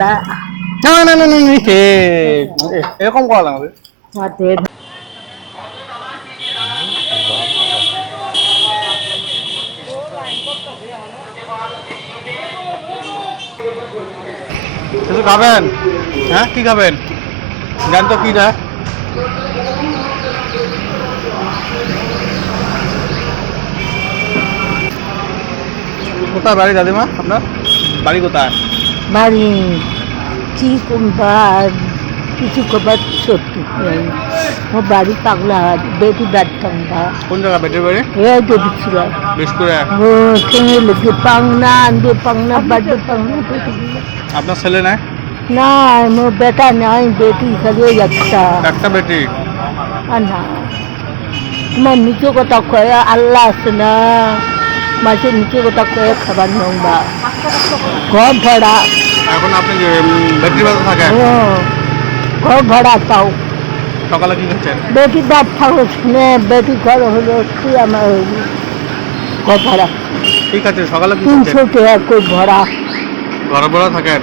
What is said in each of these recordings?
না না না না এরকম করা লাগবে। কিছু খাবেন? হ্যাঁ কি খাবেন? জান তো কি না? কোথায় বাড়ি দাদিমা আপনার? বাড়ি কোথায়? বাড়ি। কি কোনবা কিছু কবার সত্যি ও বাড়ি পাগলা বেটি কোন জায়গা বেটের বাড়ি? এ যদি ছিল বিষ্ণুরে ও খেয়ে লেগে পাংনা আনবে পাংনা বাড়বে পাংনা আপনার ছেলে নাই? না মো বেটা নাই বেটি খালি একটা। একটা বেটি? না। তোমার নিচে কথা কয়ে আল্লাহ আছে না মাসের নিচে কথা কয়ে খাবার নোংবা ঘর ভাড়া। এখন আপনি উম, বেটির থাকেন ঘর ভাড়া পাও সকালে কি খাচ্ছেন? বেটি থাকো শুনে বেটি ঘর হলো তুই আমার ঘর ভাড়া। ঠিক আছে সকালে কি তিনশো টাকা কই ভাড়া। ঘরে বড় থাকেন?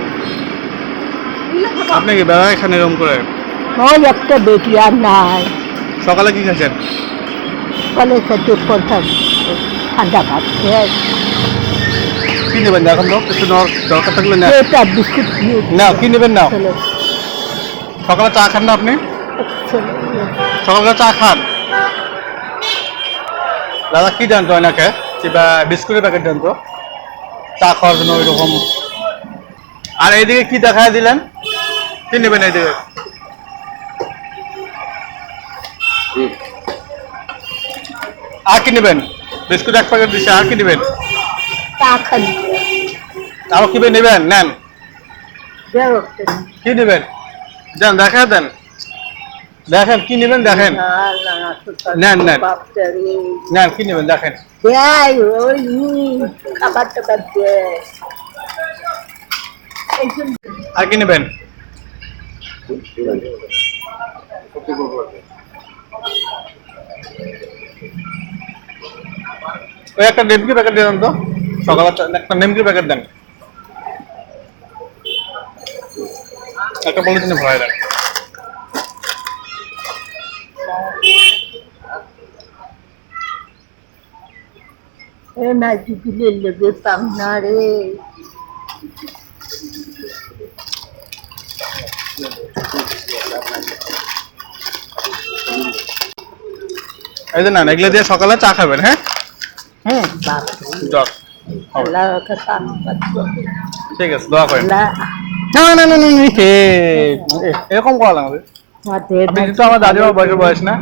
আপনি কি বেড়া এখানে এরকম করে? ওই একটা বেটি আর নাই। সকালে কি খাচ্ছেন? ফলে সাথে পঞ্চাশ ঠান্ডা ভাত খেয়ে কি নেবেন? এখন তো একটু নেওয়ার দরকার থাকলে নেন। এটা বিস্কুট না কি নেবেন না সকালে চা খান না আপনি? সকালে চা খান। দাদা কি দেন তো এনাকে? কিবা বিস্কুটের প্যাকেট দেন তো। চা খাওয়ার জন্য ওইরকম। আর এইদিকে কি দেখায় দিলেন? কি নেবেন এইদিকে? আর কি নেবেন? বিস্কুট এক প্যাকেট দিচ্ছে আর কি নেবেন? খালি আরও কি নেবেন? নেন। কি নেবেন? দেন দেখা দেন। দেখেন কি নেবেন দেখেন। নেন, নেন। নেন কি নেবেন দেখেন। আর কি নেবেন? ওই একটা নেমকি প্যাকেট দেন তো। সকালে একটা নেমকি প্যাকেট দেন? একটা পলিথিনে ভরাই দেন এ না দিলে লেগে পাং না রে। এই যে না এগুলো দিয়ে সকালে চা খাবেন হ্যাঁ? হুম। বাপ কথা ঠিক আছে দোয়া করেন। না। না না না এরকম করা লাগবে আপনি তো আমার দাদিমার বয়সের বয়স না?